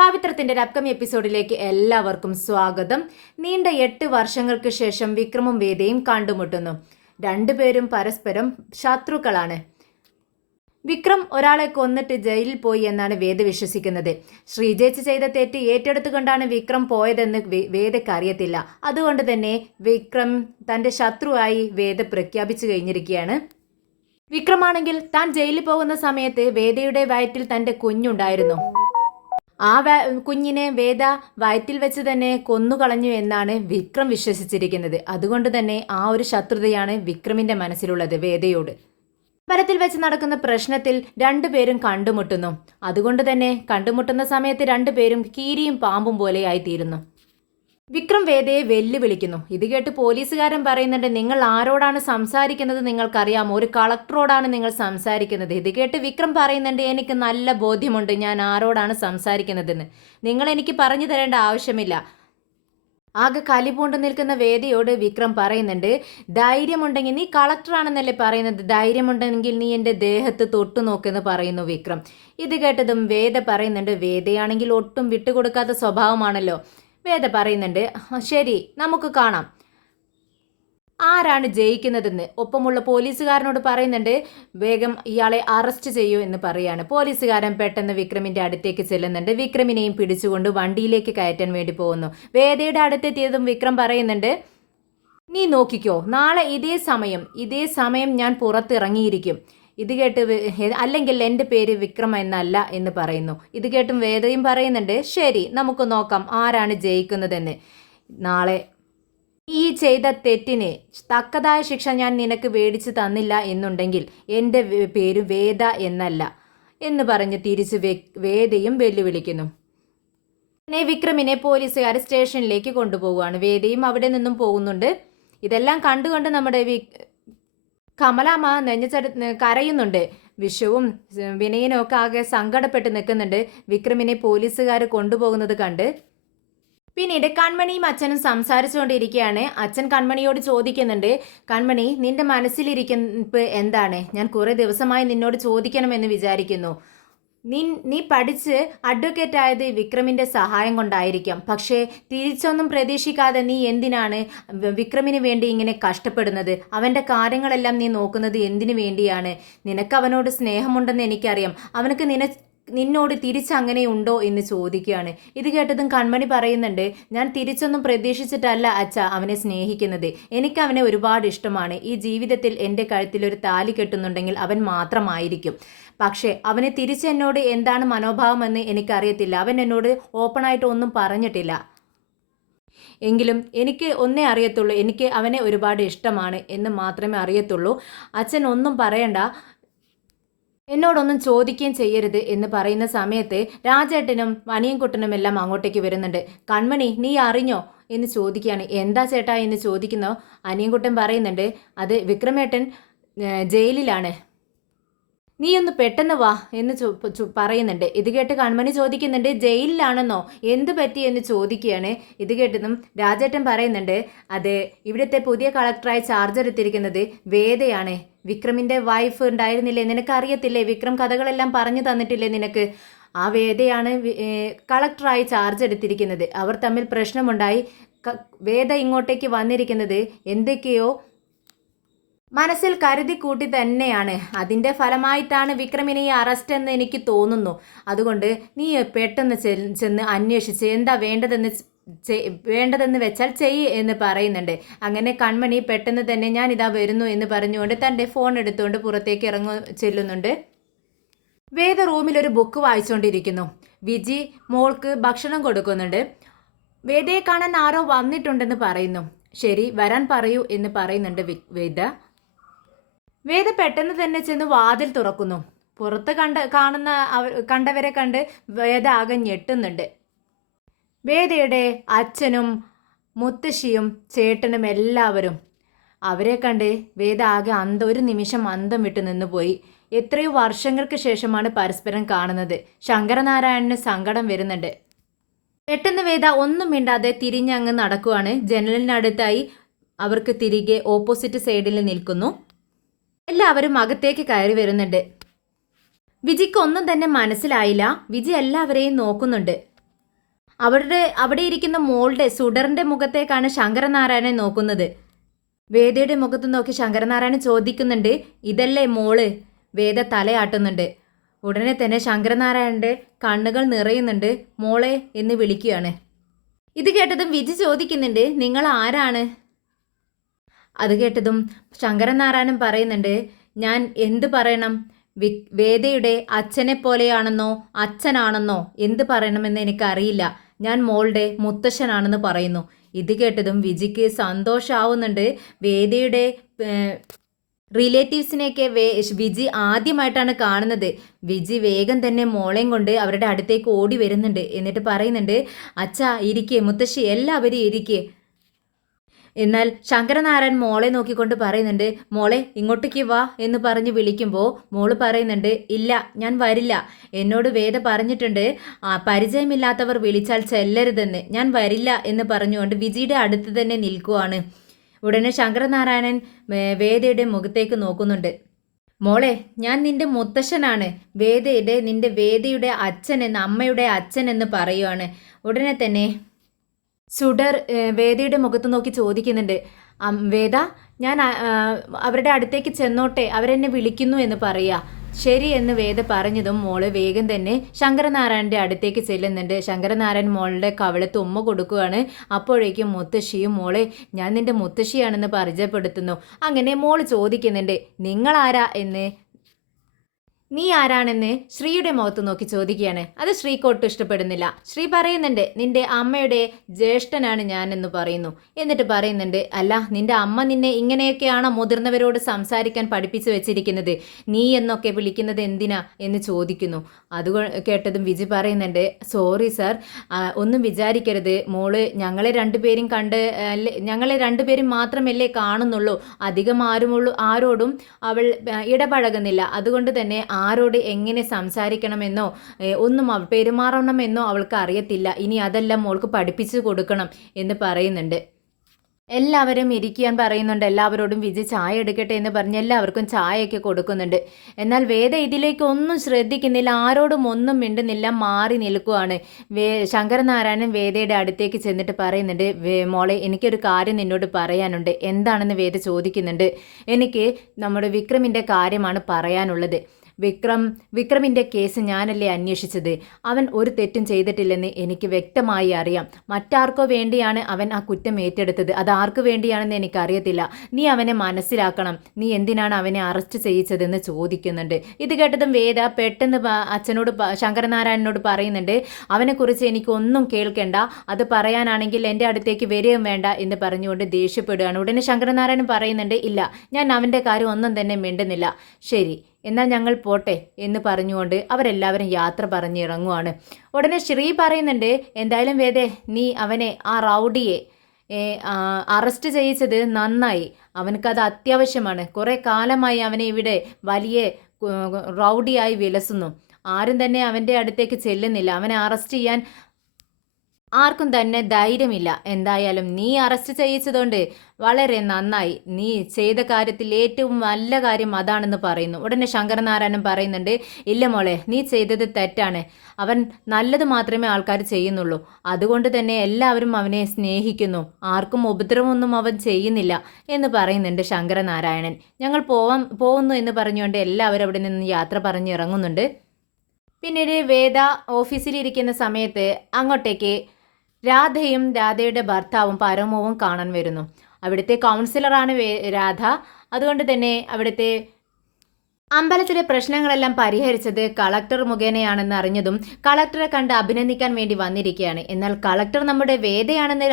പാവിത്രത്തിന്റെ ഒരു അപ്കമിങ് എപ്പിസോഡിലേക്ക് എല്ലാവർക്കും സ്വാഗതം. നീണ്ട 8 വർഷങ്ങൾക്ക് ശേഷം വിക്രമും വേദയും കണ്ടുമുട്ടുന്നു. രണ്ടുപേരും പരസ്പരം ശത്രുക്കളാണ്. വിക്രം ഒരാളെ കൊന്നിട്ട് ജയിലിൽ പോയി എന്നാണ് വേദ വിശ്വസിക്കുന്നത്. ശ്രീജേച്ചി ചെയ്ത തെറ്റ് ഏറ്റെടുത്തുകൊണ്ടാണ് വിക്രം പോയതെന്ന് വേദയ്ക്ക് അറിയത്തില്ല. അതുകൊണ്ട് തന്നെ വിക്രം തന്റെ ശത്രുവായി വേദ പ്രഖ്യാപിച്ചു കഴിഞ്ഞിരിക്കുകയാണ്. വിക്രമാണെങ്കിൽ താൻ ജയിലിൽ പോകുന്ന സമയത്ത് വേദയുടെ വയറ്റിൽ തന്റെ കുഞ്ഞുണ്ടായിരുന്നു. ആ കുഞ്ഞിനെ വേദ വയറ്റിൽ വെച്ച് തന്നെ കൊന്നുകളഞ്ഞു എന്നാണ് വിക്രം വിശ്വസിച്ചിരിക്കുന്നത്. അതുകൊണ്ട് തന്നെ ആ ഒരു ശത്രുതയാണ് വിക്രമിന്റെ മനസ്സിലുള്ളത് വേദയോട്. അമ്പലത്തിൽ വെച്ച് നടക്കുന്ന പ്രശ്നത്തിൽ രണ്ടുപേരും കണ്ടുമുട്ടുന്നു. അതുകൊണ്ട് തന്നെ കണ്ടുമുട്ടുന്ന സമയത്ത് രണ്ടുപേരും കീരിയും പാമ്പും പോലെയായിത്തീരുന്നു. വിക്രം വേദയെ വെല്ലുവിളിക്കുന്നു. ഇത് കേട്ട് പോലീസുകാരൻ പറയുന്നുണ്ട്, നിങ്ങൾ ആരോടാണ് സംസാരിക്കുന്നത് നിങ്ങൾക്കറിയാമോ? ഒരു കളക്ടറോടാണ് നിങ്ങൾ സംസാരിക്കുന്നത്. ഇത് കേട്ട് വിക്രം പറയുന്നുണ്ട്, എനിക്ക് നല്ല ബോധ്യമുണ്ട് ഞാൻ ആരോടാണ് സംസാരിക്കുന്നതെന്ന്. നിങ്ങൾ എനിക്ക് പറഞ്ഞു തരേണ്ട ആവശ്യമില്ല. ആകെ കലിപൂണ്ട് നിൽക്കുന്ന വേദയോട് വിക്രം പറയുന്നുണ്ട്, ധൈര്യമുണ്ടെങ്കിൽ നീ കളക്ടറാണെന്നല്ലേ പറയുന്നത്, ധൈര്യമുണ്ടെങ്കിൽ നീ എൻ്റെ ദേഹത്ത് തൊട്ടു നോക്കെന്ന് പറയുന്നു വിക്രം. ഇത് കേട്ടതും വേദ പറയുന്നുണ്ട്, വേദയാണെങ്കിൽ ഒട്ടും വിട്ടുകൊടുക്കാത്ത സ്വഭാവമാണല്ലോ. വേദ പറയുന്നുണ്ട്, ശരി നമുക്ക് കാണാം ആരാണ് ജയിക്കുന്നതെന്ന്. ഒപ്പമുള്ള പോലീസുകാരനോട് പറയുന്നുണ്ട്, വേഗം ഇയാളെ അറസ്റ്റ് ചെയ്യൂ എന്ന് പറയാണ്. പോലീസുകാരൻ പെട്ടെന്ന് വിക്രമിന്റെ അടുത്തേക്ക് ചെല്ലുന്നുണ്ട്. വിക്രമിനെയും പിടിച്ചുകൊണ്ട് വണ്ടിയിലേക്ക് കയറ്റാൻ വേണ്ടി പോകുന്നു. വേദയുടെ അടുത്തെത്തിയതും വിക്രം പറയുന്നുണ്ട്, നീ നോക്കിക്കോ, നാളെ ഇതേ സമയം ഞാൻ പുറത്തിറങ്ങിയിരിക്കും. ഇത് കേട്ട് അല്ലെങ്കിൽ എൻ്റെ പേര് വിക്രം എന്നല്ല എന്ന് പറയുന്നു. ഇത് കേട്ടും വേദയും പറയുന്നുണ്ട്, ശരി നമുക്ക് നോക്കാം ആരാണ് ജയിക്കുന്നതെന്ന്. നാളെ ഈ ചെയ്ത തെറ്റിന് തക്കതായ ശിക്ഷ ഞാൻ നിനക്ക് മേടിച്ചു തന്നില്ല എന്നുണ്ടെങ്കിൽ എൻ്റെ പേര് വേദ എന്നല്ല എന്ന് പറഞ്ഞ് തിരിച്ച് വേദയും വെല്ലുവിളിക്കുന്നു. പിന്നെ വിക്രമിനെ പോലീസുകാർ സ്റ്റേഷനിലേക്ക് കൊണ്ടുപോവുകയാണ്. വേദയും അവിടെ നിന്നും പോകുന്നുണ്ട്. ഇതെല്ലാം കണ്ടുകൊണ്ട് നമ്മുടെ കമലാമ്മ കരയുന്നുണ്ട്. വിഷുവും വിനയനും ഒക്കെ ആകെ സങ്കടപ്പെട്ട് നിൽക്കുന്നുണ്ട് വിക്രമിനെ പോലീസുകാർ കൊണ്ടുപോകുന്നത് കണ്ട്. പിന്നീട് കൺമണിയും അച്ഛനും സംസാരിച്ചുകൊണ്ടിരിക്കുകയാണ്. അച്ഛൻ കൺമണിയോട് ചോദിക്കുന്നുണ്ട്, കൺമണി നിന്റെ മനസ്സിലിരിക്കുന്ന എന്താണ്? ഞാൻ കുറേ ദിവസമായി നിന്നോട് ചോദിക്കണമെന്ന് വിചാരിക്കുന്നു. നീ പഠിച്ച് അഡ്വക്കേറ്റ് ആയത് വിക്രമിൻ്റെ സഹായം കൊണ്ടായിരിക്കാം. പക്ഷേ തിരിച്ചൊന്നും പ്രതീക്ഷിക്കാതെ നീ എന്തിനാണ് വിക്രമിന് വേണ്ടി ഇങ്ങനെ കഷ്ടപ്പെടുന്നത്? അവൻ്റെ കാര്യങ്ങളെല്ലാം നീ നോക്കുന്നത് എന്തിനു വേണ്ടിയാണ്? നിനക്ക് അവനോട് സ്നേഹമുണ്ടെന്ന് എനിക്കറിയാം. അവനക്ക് നിന്നോട് തിരിച്ചങ്ങനെയുണ്ടോ എന്ന് ചോദിക്കുകയാണ്. ഇത് കേട്ടതും കൺമണി പറയുന്നുണ്ട്, ഞാൻ തിരിച്ചൊന്നും പ്രതീക്ഷിച്ചിട്ടല്ല അച്ഛ അവനെ സ്നേഹിക്കുന്നത്. എനിക്ക് അവനെ ഒരുപാട് ഇഷ്ടമാണ്. ഈ ജീവിതത്തിൽ എൻ്റെ കഴുത്തിൽ ഒരു താലി കെട്ടുന്നുണ്ടെങ്കിൽ അവൻ മാത്രമായിരിക്കും. പക്ഷേ അവന് തിരിച്ചെന്നോട് എന്താണ് മനോഭാവമെന്ന് എനിക്കറിയത്തില്ല. അവൻ എന്നോട് ഓപ്പണായിട്ട് ഒന്നും പറഞ്ഞിട്ടില്ല. എങ്കിലും എനിക്ക് ഒന്നേ അറിയത്തുള്ളൂ, എനിക്ക് അവനെ ഒരുപാട് ഇഷ്ടമാണ് എന്ന് മാത്രമേ അറിയത്തുള്ളൂ. അച്ഛൻ ഒന്നും പറയണ്ട, എന്നോടൊന്നും ചോദിക്കുകയും ചെയ്യരുത് എന്ന് പറയുന്ന സമയത്ത് രാജേട്ടനും വനിയൻകുട്ടനും എല്ലാം അങ്ങോട്ടേക്ക് വരുന്നുണ്ട്. കൺമണി നീ അറിഞ്ഞോ എന്ന് ചോദിക്കുകയാണ്. എന്താ ചേട്ടാ എന്ന് ചോദിക്കുന്നോ അനിയൻകുട്ടൻ പറയുന്നുണ്ട്, അത് വിക്രമേട്ടൻ ജയിലിലാണ്, നീ ഒന്ന് പെട്ടെന്ന് വാ എന്ന് പറയുന്നുണ്ട്. ഇത് കേട്ട് കൺമണി ചോദിക്കുന്നുണ്ട്, ജയിലിലാണെന്നോ, എന്ത് പറ്റി എന്ന് ചോദിക്കുകയാണ്. ഇത് കേട്ടതും രാജേട്ടൻ പറയുന്നുണ്ട്, അത് ഇവിടുത്തെ പുതിയ കളക്ടറായി ചാർജ് എടുത്തിരിക്കുന്നത് വേദയാണ്. വിക്രമിൻ്റെ വൈഫ് ഉണ്ടായിരുന്നില്ലേ, നിനക്കറിയത്തില്ലേ? വിക്രം കഥകളെല്ലാം പറഞ്ഞു തന്നിട്ടില്ലേ നിനക്ക്? ആ വേദയാണ് കളക്ടറായി ചാർജ് എടുത്തിരിക്കുന്നത്. അവർ തമ്മിൽ പ്രശ്നമുണ്ടായി. വേദ ഇങ്ങോട്ടേക്ക് വന്നിരിക്കുന്നത് എന്തൊക്കെയോ മനസ്സിൽ കരുതി കൂട്ടി തന്നെയാണ്. അതിൻ്റെ ഫലമായിട്ടാണ് വിക്രമിനെ ഈ അറസ്റ്റ് എന്ന് എനിക്ക് തോന്നുന്നു. അതുകൊണ്ട് നീ പെട്ടെന്ന് ചെന്ന് അന്വേഷിച്ച് എന്താ വേണ്ടതെന്ന് വെച്ചാൽ ചെയ്യ് എന്ന് പറയുന്നുണ്ട്. അങ്ങനെ കൺമണി പെട്ടെന്ന് തന്നെ ഞാൻ ഇതാ വരുന്നു എന്ന് പറഞ്ഞുകൊണ്ട് തൻ്റെ ഫോൺ എടുത്തുകൊണ്ട് പുറത്തേക്ക് ചെല്ലുന്നുണ്ട്. വേദ റൂമിൽ ഒരു ബുക്ക് വായിച്ചുകൊണ്ടിരിക്കുന്നു. വിജി മോൾക്ക് ഭക്ഷണം കൊടുക്കുന്നുണ്ട്. വേദയെ കാണാൻ ആരോ വന്നിട്ടുണ്ടെന്ന് പറയുന്നു. ശരി വരാൻ പറയൂ എന്ന് പറയുന്നുണ്ട് വേദ പെട്ടെന്ന് തന്നെ ചെന്ന് വാതിൽ തുറക്കുന്നു. പുറത്ത് കണ്ടവരെ കണ്ട് വേദ ആകെ ഞെട്ടുന്നുണ്ട്. വേദയുടെ അച്ഛനും മുത്തശ്ശിയും ചേട്ടനും എല്ലാവരും അവരെ കണ്ട് വേദ ആകെ ഒരു നിമിഷം അന്തം വിട്ടു നിന്നുപോയി. എത്രയോ വർഷങ്ങൾക്ക് ശേഷമാണ് പരസ്പരം കാണുന്നത്. ശങ്കരനാരായണന് സങ്കടം വരുന്നുണ്ട്. പെട്ടെന്ന് വേദ ഒന്നും മിണ്ടാതെ തിരിഞ്ഞങ്ങ് നടക്കുവാണ്. ജനലിനടുത്തായി അവർക്ക് തിരികെ ഓപ്പോസിറ്റ് സൈഡിൽ നിൽക്കുന്നു. എല്ലാവരും അകത്തേക്ക് കയറി വരുന്നുണ്ട്. വിജിക്ക് ഒന്നും തന്നെ മനസ്സിലായില്ല. വിജി എല്ലാവരെയും നോക്കുന്നുണ്ട്. അവിടെ ഇരിക്കുന്ന മോളുടെ സുഡറിന്റെ മുഖത്തേക്കാണ് ശങ്കരനാരായണൻ നോക്കുന്നത്. വേദയുടെ മുഖത്ത് നോക്കി ശങ്കരനാരായണൻ ചോദിക്കുന്നുണ്ട്, ഇതല്ലേ മോള്? വേദ തലയാട്ടുന്നുണ്ട്. ഉടനെ തന്നെ ശങ്കരനാരായണന്റെ കണ്ണുകൾ നിറയുന്നുണ്ട്. മോളെ എന്ന് വിളിക്കുകയാണ്. ഇത് കേട്ടതും വിജി ചോദിക്കുന്നുണ്ട്, നിങ്ങൾ ആരാണ്? അത് കേട്ടതും ശങ്കരനാരായണൻ പറയുന്നുണ്ട്, ഞാൻ എന്ത് പറയണം? വേദയുടെ അച്ഛനെ പോലെയാണെന്നോ അച്ഛനാണെന്നോ എന്ത് പറയണമെന്ന് എനിക്കറിയില്ല. ഞാൻ മോളുടെ മുത്തശ്ശനാണെന്ന് പറയുന്നു. ഇത് കേട്ടതും വിജിക്ക് സന്തോഷമാവുന്നുണ്ട്. വേദയുടെ റിലേറ്റീവ്സിനെയൊക്കെ വിജി ആദ്യമായിട്ടാണ് കാണുന്നത്. വിജി വേഗം തന്നെ മോളെയും കൊണ്ട് അവരുടെ അടുത്തേക്ക് ഓടി വരുന്നുണ്ട്. എന്നിട്ട് പറയുന്നുണ്ട്, അച്ഛാ ഇരിക്കേ, മുത്തശ്ശി എല്ലാവരും ഇരിക്കേ. എന്നാൽ ശങ്കരനാരായൺ മോളെ നോക്കിക്കൊണ്ട് പറയുന്നുണ്ട്, മോളെ ഇങ്ങോട്ടേക്ക് വാ എന്ന് പറഞ്ഞ് വിളിക്കുമ്പോൾ മോള് പറയുന്നുണ്ട്, ഇല്ല ഞാൻ വരില്ല. എന്നോട് വേദ പറഞ്ഞിട്ടുണ്ട് പരിചയമില്ലാത്തവർ വിളിച്ചാൽ ചെല്ലരുതെന്ന്. ഞാൻ വരില്ല എന്ന് പറഞ്ഞുകൊണ്ട് വിജിയുടെ അടുത്ത് തന്നെ നിൽക്കുവാണ്. ഉടനെ ശങ്കരനാരായണൻ വേദയുടെ മുഖത്തേക്ക് നോക്കുന്നുണ്ട്. മോളെ ഞാൻ നിന്റെ മുത്തശ്ശനാണ്. നിന്റെ വേദയുടെ അച്ഛൻ എന്ന്, അമ്മയുടെ അച്ഛൻ എന്ന് പറയുവാണ്. ഉടനെ തന്നെ സുഡർ വേദയുടെ മുഖത്ത് നോക്കി ചോദിക്കുന്നുണ്ട്, വേദ ഞാൻ അവരുടെ അടുത്തേക്ക് ചെന്നോട്ടെ, അവരെന്നെ വിളിക്കുന്നു എന്ന് പറയുക. ശരി എന്ന് വേദ പറഞ്ഞതും മോള് വേഗം തന്നെ ശങ്കരനാരായണന്റെ അടുത്തേക്ക് ചെല്ലുന്നുണ്ട്. ശങ്കരനാരായൺ മോളുടെ കവിളത്ത് ഉമ്മ കൊടുക്കുകയാണ്. അപ്പോഴേക്കും മുത്തശ്ശിയും മോളെ ഞാൻ നിന്റെ മുത്തശ്ശിയാണെന്ന് പരിചയപ്പെടുത്തുന്നു. അങ്ങനെ മോള് ചോദിക്കുന്നുണ്ട്, നിങ്ങളാരാ എന്ന്. നീ ആരാണെന്ന് ശ്രീയുടെ മുഖത്ത് നോക്കി ചോദിക്കുകയാണ്. അത് ശ്രീക്ക് ഒട്ടും ഇഷ്ടപ്പെടുന്നില്ല. ശ്രീ പറയുന്നുണ്ട്, നിന്റെ അമ്മയുടെ ജ്യേഷ്ഠനാണ് ഞാൻ എന്ന് പറയുന്നു. എന്നിട്ട് പറയുന്നുണ്ട്, അല്ല നിന്റെ അമ്മ നിന്നെ ഇങ്ങനെയൊക്കെയാണോ മുതിർന്നവരോട് സംസാരിക്കാൻ പഠിപ്പിച്ചു വെച്ചിരിക്കുന്നത്? നീ എന്നൊക്കെ വിളിക്കുന്നത് എന്തിനാ എന്ന് ചോദിക്കുന്നു. അത് കേട്ടതും വിജി പറയുന്നുണ്ട്, സോറി സാർ, ഒന്നും വിചാരിക്കരുത്. മോള് ഞങ്ങളെ രണ്ടുപേരും മാത്രമല്ലേ കാണുന്നുള്ളൂ. അധികം ആരോടും അവൾ ഇടപഴകുന്നില്ല. അതുകൊണ്ട് തന്നെ ആരോട് എങ്ങനെ സംസാരിക്കണമെന്നോ ഒന്നും പെരുമാറണമെന്നോ അവൾക്ക് അറിയത്തില്ല. ഇനി അതെല്ലാം മോൾക്ക് പഠിപ്പിച്ചു കൊടുക്കണം എന്ന് പറയുന്നുണ്ട്. എല്ലാവരും ഇരിക്കാൻ പറയുന്നുണ്ട്. എല്ലാവരോടും വിജി ചായ എടുക്കട്ടെ എന്ന് പറഞ്ഞ് എല്ലാവർക്കും ചായയൊക്കെ കൊടുക്കുന്നുണ്ട്. എന്നാൽ വേദ ഇതിലേക്ക് ഒന്നും ശ്രദ്ധിക്കുന്നില്ല, ആരോടും ഒന്നും മിണ്ടുന്നില്ല, മാറി നിൽക്കുവാണ്. ശങ്കരനാരായണൻ വേദയുടെ അടുത്തേക്ക് ചെന്നിട്ട് പറയുന്നുണ്ട്, മോളെ എനിക്കൊരു കാര്യം നിന്നോട് പറയാനുണ്ട്. എന്താണെന്ന് വേദ ചോദിക്കുന്നുണ്ട്. എനിക്ക് നമ്മുടെ വിക്രമിൻ്റെ കാര്യമാണ് പറയാനുള്ളത്. വിക്രമിൻ്റെ കേസ് ഞാനല്ലേ അന്വേഷിച്ചത്. അവൻ ഒരു തെറ്റും ചെയ്തിട്ടില്ലെന്ന് എനിക്ക് വ്യക്തമായി അറിയാം. മറ്റാർക്കോ വേണ്ടിയാണ് അവൻ ആ കുറ്റം ഏറ്റെടുത്തത്. അത് ആർക്കു വേണ്ടിയാണെന്ന് എനിക്കറിയത്തില്ല. നീ അവനെ മനസ്സിലാക്കണം. നീ എന്തിനാണ് അവനെ അറസ്റ്റ് ചെയ്യിച്ചതെന്ന് ചോദിക്കുന്നുണ്ട്. ഇത് കേട്ടതും വേദ പെട്ടെന്ന് അച്ഛനോട് ശങ്കരനാരായണനോട് പറയുന്നുണ്ട്, അവനെക്കുറിച്ച് എനിക്കൊന്നും കേൾക്കേണ്ട. അത് പറയാനാണെങ്കിൽ എൻ്റെ അടുത്തേക്ക് വരികയും വേണ്ട എന്ന് പറഞ്ഞുകൊണ്ട് ദേഷ്യപ്പെടുകയാണ്. ഉടനെ ശങ്കരനാരായണൻ പറയുന്നുണ്ട്, ഇല്ല ഞാൻ അവൻ്റെ കാര്യം ഒന്നും തന്നെ മിണ്ടുന്നില്ല. ശരി എന്നാൽ ഞങ്ങൾ പോട്ടെ എന്ന് പറഞ്ഞുകൊണ്ട് അവരെല്ലാവരും യാത്ര പറഞ്ഞിറങ്ങുവാണ്. ഉടനെ ശ്രീ പറയുന്നുണ്ട്, എന്തായാലും വേദേ നീ അവനെ ആ റൗഡിയെ അറസ്റ്റ് ചെയ്യിച്ചത് നന്നായി. അവനക്കത് അത്യാവശ്യമാണ്. കുറേ കാലമായി അവനെ ഇവിടെ വലിയ റൗഡിയായി വിലസുന്നു. ആരും തന്നെ അവൻ്റെ അടുത്തേക്ക് ചെല്ലുന്നില്ല. അവനെ അറസ്റ്റ് ചെയ്യാൻ ആർക്കും തന്നെ ധൈര്യമില്ല. എന്തായാലും നീ അറസ്റ്റ് ചെയ്യിച്ചതുകൊണ്ട് വളരെ നന്നായി. നീ ചെയ്ത കാര്യത്തിൽ ഏറ്റവും നല്ല കാര്യം അതാണെന്ന് പറയുന്നു. ഉടനെ ശങ്കരനാരായണൻ പറയുന്നുണ്ട്, ഇല്ല മോളെ നീ ചെയ്തത് തെറ്റാണ്. അവൻ നല്ലത് മാത്രമേ ആൾക്കാർ ചെയ്യുന്നുള്ളൂ. അതുകൊണ്ട് തന്നെ എല്ലാവരും അവനെ സ്നേഹിക്കുന്നു. ആർക്കും ഉപദ്രവമൊന്നും അവൻ ചെയ്യുന്നില്ല എന്ന് പറയുന്നുണ്ട് ശങ്കരനാരായണൻ. ഞങ്ങൾ പോകുന്നു എന്ന് പറഞ്ഞുകൊണ്ട് എല്ലാവരും അവിടെ നിന്ന് യാത്ര പറഞ്ഞിറങ്ങുന്നുണ്ട്. പിന്നീട് വേദ ഓഫീസിലിരിക്കുന്ന സമയത്ത് അങ്ങോട്ടേക്ക് രാധയും രാധയുടെ ഭർത്താവും പരമവും കാണാൻ വരുന്നു. അവിടുത്തെ കൗൺസിലറാണ് രാധ. അതുകൊണ്ട് തന്നെ അവിടുത്തെ അമ്പലത്തിലെ പ്രശ്നങ്ങളെല്ലാം പരിഹരിച്ചത് കളക്ടർ മുഖേനയാണെന്ന് അറിഞ്ഞതും കളക്ടറെ കണ്ട് അഭിനന്ദിക്കാൻ വേണ്ടി വന്നിരിക്കുകയാണ്. എന്നാൽ കളക്ടർ നമ്മുടെ വേദയാണെന്ന്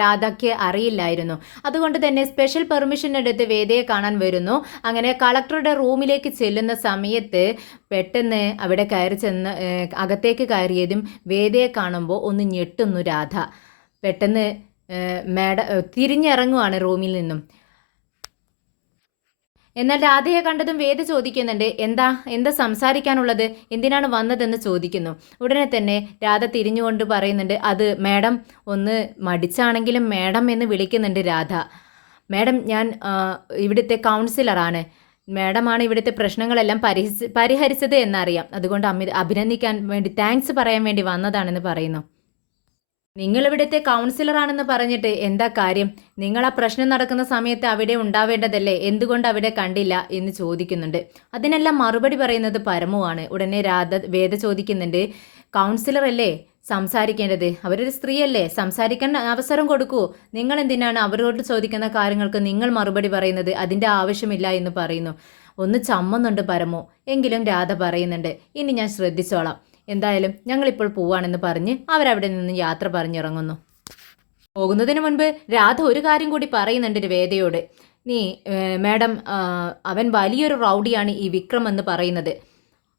രാധയ്ക്ക് അറിയില്ലായിരുന്നു. അതുകൊണ്ട് തന്നെ സ്പെഷ്യൽ പെർമിഷൻ എടുത്ത് വേദയെ കാണാൻ വരുന്നു. അങ്ങനെ കളക്ടറുടെ റൂമിലേക്ക് ചെല്ലുന്ന സമയത്ത് പെട്ടെന്ന് അവിടെ അകത്തേക്ക് കയറിയതും വേദയെ കാണുമ്പോൾ ഒന്ന് ഞെട്ടുന്നു രാധ. പെട്ടെന്ന് തിരിഞ്ഞിറങ്ങുവാണ് റൂമിൽ നിന്നും. എന്നാൽ രാധയെ കണ്ടതും വേദ ചോദിക്കുന്നുണ്ട്, എന്താ സംസാരിക്കാനുള്ളത്, എന്തിനാണ് വന്നതെന്ന് ചോദിക്കുന്നു. ഉടനെ തന്നെ രാധ തിരിഞ്ഞുകൊണ്ട് പറയുന്നുണ്ട്, അത് മാഡം ഒന്ന് മടിച്ചാണെങ്കിലും മാഡം എന്ന് വിളിക്കുന്നുണ്ട് രാധ. മാഡം ഞാൻ ഇവിടുത്തെ കൗൺസിലറാണ്. മാഡമാണ് ഇവിടുത്തെ പ്രശ്നങ്ങളെല്ലാം പരിഹരിച്ചത് എന്നറിയാം. അതുകൊണ്ട് അഭിനന്ദിക്കാൻ വേണ്ടി താങ്ക്സ് പറയാൻ വേണ്ടി വന്നതാണെന്ന് പറയുന്നു. നിങ്ങളിവിടുത്തെ കൗൺസിലറാണെന്ന് പറഞ്ഞിട്ട് എന്താ കാര്യം? നിങ്ങൾ ആ പ്രശ്നം നടക്കുന്ന സമയത്ത് അവിടെ ഉണ്ടാവേണ്ടതല്ലേ, എന്തുകൊണ്ട് അവിടെ കണ്ടില്ല എന്ന് ചോദിക്കുന്നുണ്ട്. അതിനെല്ലാം മറുപടി പറയുന്നത് പരമുവാണ്. ഉടനെ വേദ ചോദിക്കുന്നുണ്ട്, കൗൺസിലർ അല്ലേ സംസാരിക്കേണ്ടത്, അവരൊരു സ്ത്രീയല്ലേ, സംസാരിക്കാൻ അവസരം കൊടുക്കൂ. നിങ്ങൾ എന്തിനാണ് അവരോട് ചോദിക്കുന്ന കാര്യങ്ങൾക്ക് നിങ്ങൾ മറുപടി പറയുന്നത്? അതിൻ്റെ ആവശ്യമില്ല എന്ന് പറയുന്നു. ഒന്ന് ചമ്മുന്നുണ്ട് പരമു. എങ്കിലും രാധ പറയുന്നുണ്ട്, ഇനി ഞാൻ ശ്രദ്ധിച്ചോളാം, എന്തായാലും ഞങ്ങളിപ്പോൾ പോവാണെന്ന് പറഞ്ഞ് അവരവിടെ നിന്ന് യാത്ര പറഞ്ഞിറങ്ങുന്നു. പോകുന്നതിന് മുൻപ് രാധ ഒരു കാര്യം കൂടി പറയുന്നുണ്ട് വേദയോട്. മാഡം, അവൻ വലിയൊരു റൗഡിയാണ് ഈ വിക്രം എന്ന് പറയുന്നത്.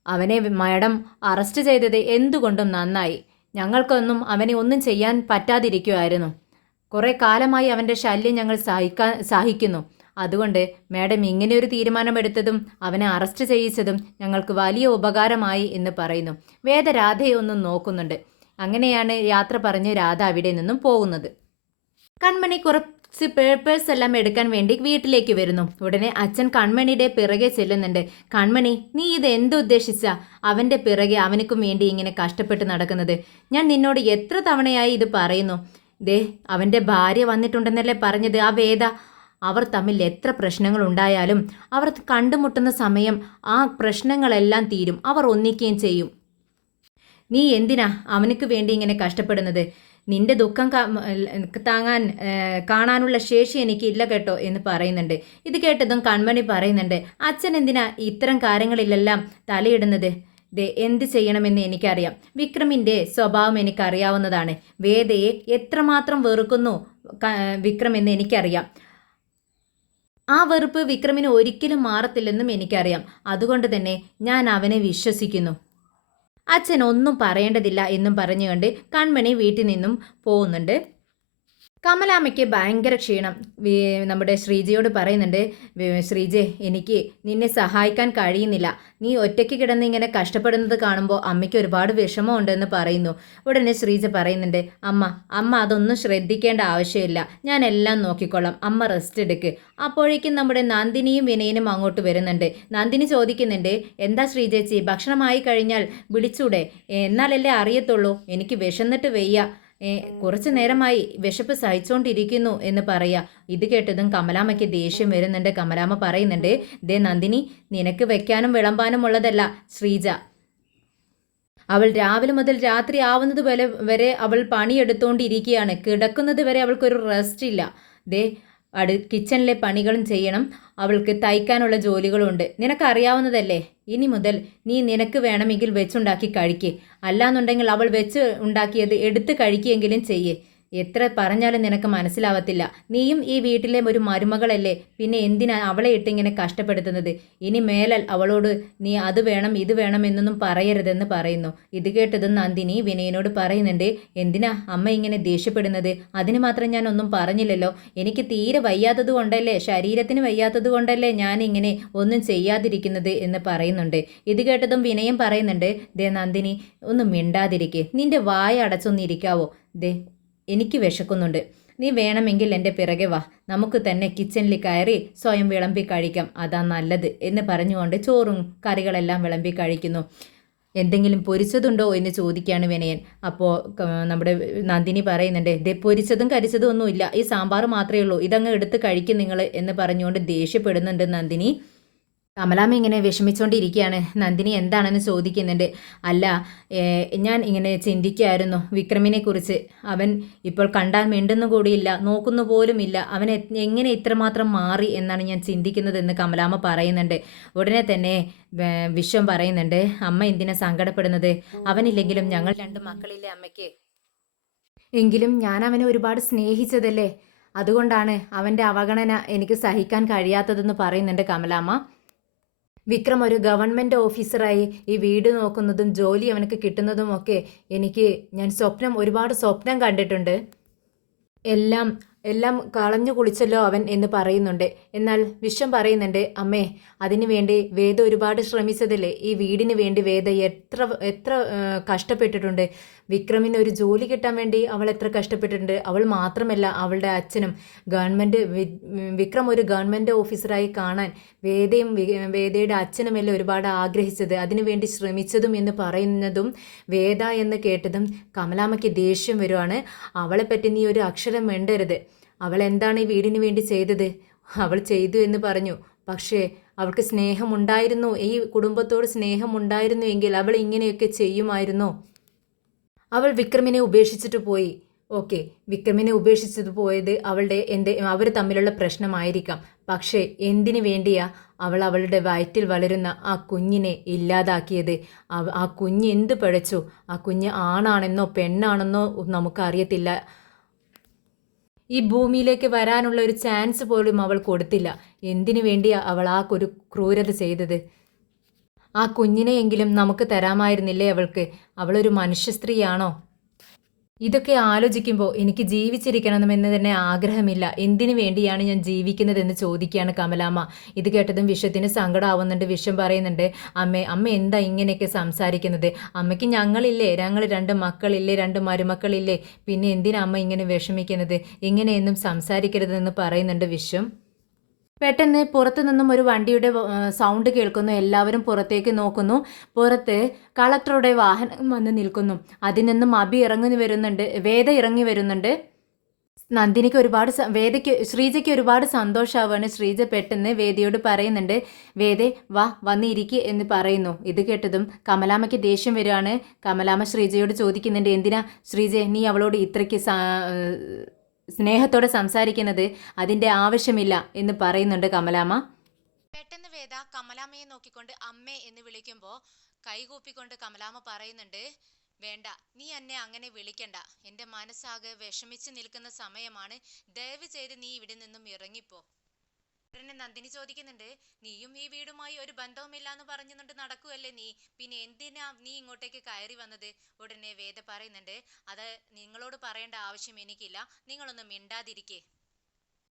അവനെ മാഡം അറസ്റ്റ് ചെയ്തത് എന്തുകൊണ്ടും നന്നായി. ഞങ്ങൾക്കൊന്നും അവനെ ഒന്നും ചെയ്യാൻ പറ്റാതിരിക്കുമായിരുന്നു. കുറേ കാലമായി അവൻ്റെ ശല്യം ഞങ്ങൾ സഹിക്കുന്നു. അതുകൊണ്ട് മാഡം ഇങ്ങനെ ഒരു തീരുമാനമെടുത്തതും അവനെ അറസ്റ്റ് ചെയ്യിച്ചതും ഞങ്ങൾക്ക് വലിയ ഉപകാരമായി എന്ന് പറയുന്നു. വേദ രാധയെ ഒന്നും നോക്കുന്നുണ്ട്. അങ്ങനെയാണ് യാത്ര പറഞ്ഞ് രാധ അവിടെ നിന്നും പോകുന്നത്. കൺമണി കുറച്ച് പേപ്പേഴ്സ് എല്ലാം എടുക്കാൻ വേണ്ടി വീട്ടിലേക്ക് വരുന്നു. ഉടനെ അച്ഛൻ കൺമണിയുടെ പിറകെ ചെല്ലുന്നുണ്ട്. കൺമണി, നീ ഇത് എന്തുദ്ദേശിച്ചാ അവൻ്റെ പിറകെ അവനക്കും വേണ്ടി ഇങ്ങനെ കഷ്ടപ്പെട്ട് നടക്കുന്നത്? ഞാൻ നിന്നോട് എത്ര തവണയായി ഇത് പറയുന്നു. അവൻ്റെ ഭാര്യ വന്നിട്ടുണ്ടെന്നല്ലേ പറഞ്ഞത്, ആ വേദ. അവർ തമ്മിൽ എത്ര പ്രശ്നങ്ങൾ ഉണ്ടായാലും അവർ കണ്ടുമുട്ടുന്ന സമയം ആ പ്രശ്നങ്ങളെല്ലാം തീരും, അവർ ഒന്നിക്കുകയും ചെയ്യും. നീ എന്തിനാ അവനക്ക് വേണ്ടി ഇങ്ങനെ കഷ്ടപ്പെടുന്നത്? നിന്റെ ദുഃഖം കാണാനുള്ള ശേഷി എനിക്ക് ഇല്ല കേട്ടോ എന്ന് പറയുന്നുണ്ട്. ഇത് കേട്ടതും കൺമണി പറയുന്നുണ്ട്, അച്ഛൻ എന്തിനാ ഇത്തരം കാര്യങ്ങളിലെല്ലാം തലയിടുന്നത്? എന്ത് ചെയ്യണമെന്ന് എനിക്കറിയാം. വിക്രമിൻ്റെ സ്വഭാവം എനിക്കറിയാവുന്നതാണ്. വേദയെ എത്രമാത്രം വെറുക്കുന്നു വിക്രം എന്ന് എനിക്കറിയാം. ആ വെറുപ്പ് വിക്രമിന് ഒരിക്കലും മാറത്തില്ലെന്നും എനിക്കറിയാം. അതുകൊണ്ട് തന്നെ ഞാൻ അവനെ വിശ്വസിക്കുന്നു. അച്ഛൻ ഒന്നും പറയേണ്ടതില്ല എന്നും പറഞ്ഞുകൊണ്ട് കൺമണി വീട്ടിൽ നിന്നും പോകുന്നുണ്ട്. കമലാമ്മയ്ക്ക് ഭയങ്കര ക്ഷീണം. നമ്മുടെ ശ്രീജയോട് പറയുന്നുണ്ട്, ശ്രീജെ, എനിക്ക് നിന്നെ സഹായിക്കാൻ കഴിയുന്നില്ല. നീ ഒറ്റയ്ക്ക് കിടന്ന് ഇങ്ങനെ കഷ്ടപ്പെടുന്നത് കാണുമ്പോൾ അമ്മയ്ക്ക് ഒരുപാട് വിഷമമുണ്ടെന്ന് പറയുന്നു. ഉടനെ ശ്രീജ പറയുന്നുണ്ട്, അമ്മ അതൊന്നും ശ്രദ്ധിക്കേണ്ട ആവശ്യമില്ല, ഞാൻ എല്ലാം നോക്കിക്കൊള്ളാം, അമ്മ റെസ്റ്റ് എടുക്ക്. അപ്പോഴേക്കും നമ്മുടെ നന്ദിനിയും വിനയനും അങ്ങോട്ട് വരുന്നുണ്ട്. നന്ദിനി ചോദിക്കുന്നുണ്ട്, എന്താ ശ്രീജേച്ചി, ഭക്ഷണമായി കഴിഞ്ഞാൽ വിളിച്ചൂടെ? എന്നാലല്ലേ അറിയത്തുള്ളൂ, എനിക്ക് വിശന്നിട്ട് വയ്യ, കുറച്ചു നേരമായി വിശപ്പ് സഹിച്ചുകൊണ്ടിരിക്കുന്നു എന്ന് പറയാ. ഇത് കേട്ടതും കമലാമ്മയ്ക്ക് ദേഷ്യം വരുന്നുണ്ട്. കമലാമ്മ പറയുന്നുണ്ട്, നന്ദിനി, നിനക്ക് വെക്കാനും വിളമ്പാനും ഉള്ളതല്ല ശ്രീജ. അവൾ രാവിലെ മുതൽ രാത്രി ആവുന്നത് വരെ അവൾ പണിയെടുത്തുകൊണ്ടിരിക്കുകയാണ്. കിടക്കുന്നത് വരെ അവൾക്കൊരു റെസ്റ്റ് ഇല്ല. കിച്ചണിലെ പണികളും ചെയ്യണം, അവൾക്ക് തയ്ക്കാനുള്ള ജോലികളുണ്ട്. നിനക്കറിയാവുന്നതല്ലേ. ഇനി മുതൽ നീ നിനക്ക് വേണമെങ്കിൽ വെച്ചുണ്ടാക്കി കഴിക്ക്, അല്ലാന്നുണ്ടെങ്കിൽ അവൾ വെച്ച് ഉണ്ടാക്കിയത് എടുത്ത് കഴിക്കുകയെങ്കിലും ചെയ്യേ. എത്ര പറഞ്ഞാലും നിനക്ക് മനസ്സിലാവത്തില്ല. നീയും ഈ വീട്ടിലെ ഒരു മരുമകളല്ലേ, പിന്നെ എന്തിനാ അവളെ ഇട്ടിങ്ങനെ കഷ്ടപ്പെടുത്തുന്നത്? ഇനി മേലാൽ അവളോട് നീ അത് വേണം ഇത് വേണം എന്നൊന്നും പറയരുതെന്ന് പറയുന്നു. ഇത് കേട്ടതും നന്ദിനി വിനയനോട് പറയുന്നുണ്ട്, എന്തിനാ അമ്മ ഇങ്ങനെ ദേഷ്യപ്പെടുന്നത്? അതിന് മാത്രം ഞാൻ ഒന്നും പറഞ്ഞില്ലല്ലോ. എനിക്ക് തീരെ വയ്യാത്തത് കൊണ്ടല്ലേ, ശരീരത്തിന് വയ്യാത്തത് കൊണ്ടല്ലേ ഞാൻ ഇങ്ങനെ ഒന്നും ചെയ്യാതിരിക്കുന്നത് എന്ന് പറയുന്നുണ്ട്. ഇത് കേട്ടതും വിനയം പറയുന്നുണ്ട്, നന്ദിനി, ഒന്നും മിണ്ടാതിരിക്കെ, നിന്റെ വായ അടച്ചൊന്നിരിക്കാവോ? എനിക്ക് വിശക്കുന്നുണ്ട്, നീ വേണമെങ്കിൽ എൻ്റെ പിറകെ വാ, നമുക്ക് തന്നെ കിച്ചണിൽ കയറി സ്വയം വിളമ്പി കഴിക്കാം, അതാ നല്ലത് എന്ന് പറഞ്ഞുകൊണ്ട് ചോറും കറികളെല്ലാം വിളമ്പി കഴിക്കുന്നു. എന്തെങ്കിലും പൊരിച്ചതുണ്ടോ എന്ന് ചോദിക്കുകയാണ് വിനയൻ. അപ്പോൾ നമ്മുടെ നന്ദിനി പറയുന്നുണ്ട്, പൊരിച്ചതും കരിച്ചതും ഒന്നുമില്ല, ഈ സാമ്പാർ മാത്രമേ ഉള്ളൂ, ഇതങ്ങ് എടുത്ത് കഴിക്കും നിങ്ങൾ എന്ന് പറഞ്ഞുകൊണ്ട് ദേഷ്യപ്പെടുന്നുണ്ട് നന്ദിനി. കമലാമ്മ ഇങ്ങനെ വിഷമിച്ചുകൊണ്ടിരിക്കുകയാണ്. നന്ദിനി എന്താണെന്ന് ചോദിക്കുന്നുണ്ട്. അല്ല, ഞാൻ ഇങ്ങനെ ചിന്തിക്കുകയായിരുന്നു വിക്രമിനെ കുറിച്ച്. അവൻ ഇപ്പോൾ കണ്ടാൽ മിണ്ടുന്നു കൂടിയില്ല, നോക്കുന്നു പോലുമില്ല. അവൻ എങ്ങനെ ഇത്രമാത്രം മാറി എന്നാണ് ഞാൻ ചിന്തിക്കുന്നതെന്ന് കമലാമ്മ പറയുന്നുണ്ട്. ഉടനെ തന്നെ വിശ്വം പറയുന്നുണ്ട്, അമ്മ എന്തിനാ സങ്കടപ്പെടുന്നത്? അവനില്ലെങ്കിലും ഞങ്ങൾ 2 മക്കളില്ലേ അമ്മയ്ക്ക്. എങ്കിലും ഞാൻ അവനെ ഒരുപാട് സ്നേഹിച്ചതല്ലേ, അതുകൊണ്ടാണ് അവൻ്റെ അവഗണന എനിക്ക് സഹിക്കാൻ കഴിയാത്തതെന്ന് പറയുന്നുണ്ട് കമലാമ്മ. വിക്രം ഒരു ഗവൺമെൻറ് ഓഫീസറായി ഈ വീട് നോക്കുന്നതും ജോലി അവനക്ക് കിട്ടുന്നതുമൊക്കെ ഞാൻ ഒരുപാട് സ്വപ്നം കണ്ടിട്ടുണ്ട്. എല്ലാം കളഞ്ഞു കുളിച്ചല്ലോ അവൻ എന്ന് പറയുന്നുണ്ട്. എന്നാൽ വിശ്വം പറയുന്നുണ്ട്, അമ്മേ, അതിനു വേണ്ടി വേദ ഒരുപാട് ശ്രമിച്ചതല്ലേ, ഈ വീടിന് വേണ്ടി വേദ എത്ര കഷ്ടപ്പെട്ടിട്ടുണ്ട്. വിക്രമിന് ഒരു ജോലി കിട്ടാൻ വേണ്ടി അവൾ എത്ര കഷ്ടപ്പെട്ടിട്ടുണ്ട്. അവൾ മാത്രമല്ല, അവളുടെ അച്ഛനും വിക്രം ഒരു ഗവൺമെൻറ് ഓഫീസറായി കാണാൻ വേദയുടെ അച്ഛനുമെല്ലാം ഒരുപാട് ആഗ്രഹിച്ചത്, അതിനുവേണ്ടി ശ്രമിച്ചതും എന്ന് പറയുന്നതും വേദ എന്ന് കേട്ടതും കമലാമ്മയ്ക്ക് ദേഷ്യം വരുവാണ്. അവളെപ്പറ്റി നീ ഒരു അക്ഷരം വേണ്ടരുത്. അവൾ എന്താണ് ഈ വീടിന് വേണ്ടി ചെയ്തത്? അവൾ ചെയ്തു എന്ന് പറഞ്ഞു. പക്ഷേ അവൾക്ക് സ്നേഹമുണ്ടായിരുന്നു, ഈ കുടുംബത്തോട് സ്നേഹമുണ്ടായിരുന്നു എങ്കിൽ അവൾ ഇങ്ങനെയൊക്കെ ചെയ്യുമായിരുന്നോ? അവൾ വിക്രമിനെ ഉപേക്ഷിച്ചിട്ട് പോയി. ഓക്കെ, വിക്രമിനെ ഉപേക്ഷിച്ചത് പോയത് അവർ തമ്മിലുള്ള പ്രശ്നമായിരിക്കാം. പക്ഷേ എന്തിനു വേണ്ടിയാ അവൾ അവളുടെ വയറ്റിൽ വളരുന്ന ആ കുഞ്ഞിനെ ഇല്ലാതാക്കിയത്? ആ കുഞ്ഞ് എന്ത് പിഴച്ചു? ആ കുഞ്ഞ് ആണാണെന്നോ പെണ്ണാണെന്നോ നമുക്കറിയത്തില്ല. ഈ ഭൂമിയിലേക്ക് വരാനുള്ള ഒരു ചാൻസ് പോലും അവൾ കൊടുത്തില്ല. എന്തിനു വേണ്ടിയാ അവൾ ആ ഒരു ക്രൂരത ചെയ്തത്? ആ കുഞ്ഞിനെയെങ്കിലും നമുക്ക് തരാമായിരുന്നില്ലേ അവൾക്ക്? അവളൊരു മനുഷ്യ സ്ത്രീയാണോ? ഇതൊക്കെ ആലോചിക്കുമ്പോൾ എനിക്ക് ജീവിച്ചിരിക്കണമെന്ന് തന്നെ ആഗ്രഹമില്ല. എന്തിനു വേണ്ടിയാണ് ഞാൻ ജീവിക്കുന്നതെന്ന് ചോദിക്കുകയാണ് കമലാമ്മ. ഇത് കേട്ടതും വിശ്വത്തിന് സങ്കടമാവുന്നുണ്ട്. വിശ്വം പറയുന്നുണ്ട്, അമ്മ എന്താ ഇങ്ങനെയൊക്കെ സംസാരിക്കുന്നത്? അമ്മയ്ക്ക് ഞങ്ങളില്ലേ? ഞങ്ങൾ 2 മക്കളില്ലേ? 2 മരുമക്കളില്ലേ? പിന്നെ എന്തിനാ അമ്മ ഇങ്ങനെ വിഷമിക്കുന്നത്? ഇങ്ങനെയൊന്നും സംസാരിക്കരുതെന്ന് പറയുന്നുണ്ട് വിശ്വം. പെട്ടെന്ന് പുറത്തു നിന്നും ഒരു വണ്ടിയുടെ സൗണ്ട് കേൾക്കുന്നു. എല്ലാവരും പുറത്തേക്ക് നോക്കുന്നു. പുറത്ത് കളക്ടറുടെ വാഹനം വന്ന് നിൽക്കുന്നു. അതിൽ നിന്നും വേദ ഇറങ്ങി വരുന്നുണ്ട്. നന്ദിനിക്ക് ഒരുപാട് ശ്രീജയ്ക്ക് ഒരുപാട് സന്തോഷമാവാണ്. ശ്രീജ പെട്ടെന്ന് വേദയോട് പറയുന്നുണ്ട്, വേദേ വാ വന്നിരിക്കുക എന്ന് പറയുന്നു. ഇത് കേട്ടതും കമലാമ്മയ്ക്ക് ദേഷ്യം വരികയാണ്. കമലാമ്മ ശ്രീജയോട് ചോദിക്കുന്നുണ്ട്, എന്തിനാ ശ്രീജ നീ അവളോട് ഇത്രയ്ക്ക് സ്നേഹത്തോടെ സംസാരിക്കുന്നത്? അതിൻ്റെ ആവശ്യമില്ല എന്ന് പറയുന്നുണ്ട് കമലാമ്മ. പെട്ടെന്ന് വേദ കമലാമ്മയെ നോക്കിക്കൊണ്ട് അമ്മേ എന്ന് വിളിക്കുമ്പോൾ കൈകൂപ്പിക്കൊണ്ട് കമലാമ്മ പറയുന്നുണ്ട്, വേണ്ട, നീ എന്നെ അങ്ങനെ വിളിക്കണ്ട. എൻ്റെ മനസ്സാകെ വിഷമിച്ച് നിൽക്കുന്ന സമയമാണ്. ദയവ് ചെയ്ത് നീ ഇവിടെ നിന്നും ഇറങ്ങിപ്പോ. ഉടനെ നന്ദിനി ചോദിക്കുന്നുണ്ട്, നീയും ഈ വീടുമായി ഒരു ബന്ധവുമില്ലാന്ന് പറഞ്ഞുകൊണ്ട് നടക്കുവല്ലേ നീ? പിന്നെ എന്തിനാ നീ ഇങ്ങോട്ടേക്ക് കയറി വന്നത്? ഉടനെ വേദ പറയുന്നുണ്ട്, അത് നിങ്ങളോട് പറയേണ്ട ആവശ്യം എനിക്കില്ല, നിങ്ങളൊന്നും മിണ്ടാതിരിക്കേ.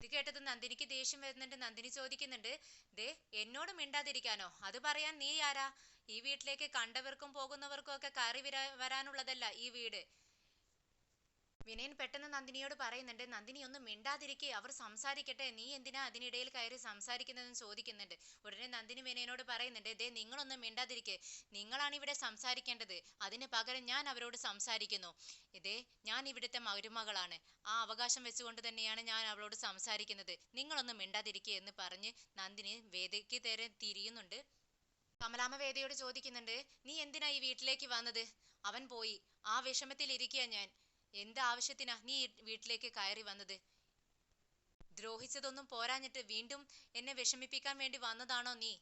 ഇത് കേട്ടത് നന്ദിനിക്ക് ദേഷ്യം വരുന്നുണ്ട്. നന്ദിനി ചോദിക്കുന്നുണ്ട്, ദേ എന്നോട് മിണ്ടാതിരിക്കാനോ? അത് പറയാൻ നീ ആരാ? ഈ വീട്ടിലേക്ക് കണ്ടവർക്കും പോകുന്നവർക്കും ഒക്കെ കയറി വരാനുള്ളതല്ല ഈ വീട്. വിനയൻ പെട്ടെന്ന് നന്ദിനിയോട് പറയുന്നുണ്ട്, നന്ദിനി ഒന്നും മിണ്ടാതിരിക്കേ, അവർ സംസാരിക്കട്ടെ, നീ എന്തിനാ അതിനിടയിൽ കയറി സംസാരിക്കുന്നതെന്ന് ചോദിക്കുന്നുണ്ട്. ഉടനെ നന്ദിനി വിനയനോട് പറയുന്നുണ്ട്, ദേ നിങ്ങളൊന്നും മിണ്ടാതിരിക്കേ, നിങ്ങളാണ് ഇവിടെ സംസാരിക്കേണ്ടത്. അതിന് പകരം ഞാൻ അവരോട് സംസാരിക്കുന്നു. ഇതേ ഞാൻ ഇവിടുത്തെ മരുമകളാണ്, ആ അവകാശം വെച്ചുകൊണ്ട് തന്നെയാണ് ഞാൻ അവളോട് സംസാരിക്കുന്നത്. നിങ്ങളൊന്നും മിണ്ടാതിരിക്കേ എന്ന് പറഞ്ഞ് നന്ദിനി വേദയ്ക്ക് നേരെ തിരിയുന്നുണ്ട്. കമലാമ്മ വേദയോട് ചോദിക്കുന്നുണ്ട്, നീ എന്തിനാ ഈ വീട്ടിലേക്ക് വന്നത്? അവൻ പോയി, ആ വിഷമത്തിൽ ഇരിക്കുക ഞാൻ. എന്ത് ആവശ്യത്തിനാ നീ വീട്ടിലേക്ക് കയറി വന്നത്? ദ്രോഹിച്ചതൊന്നും പോരാഞ്ഞിട്ട് വീണ്ടും എന്നെ വിഷമിപ്പിക്കാൻ വേണ്ടി വന്നതാണോ നീ?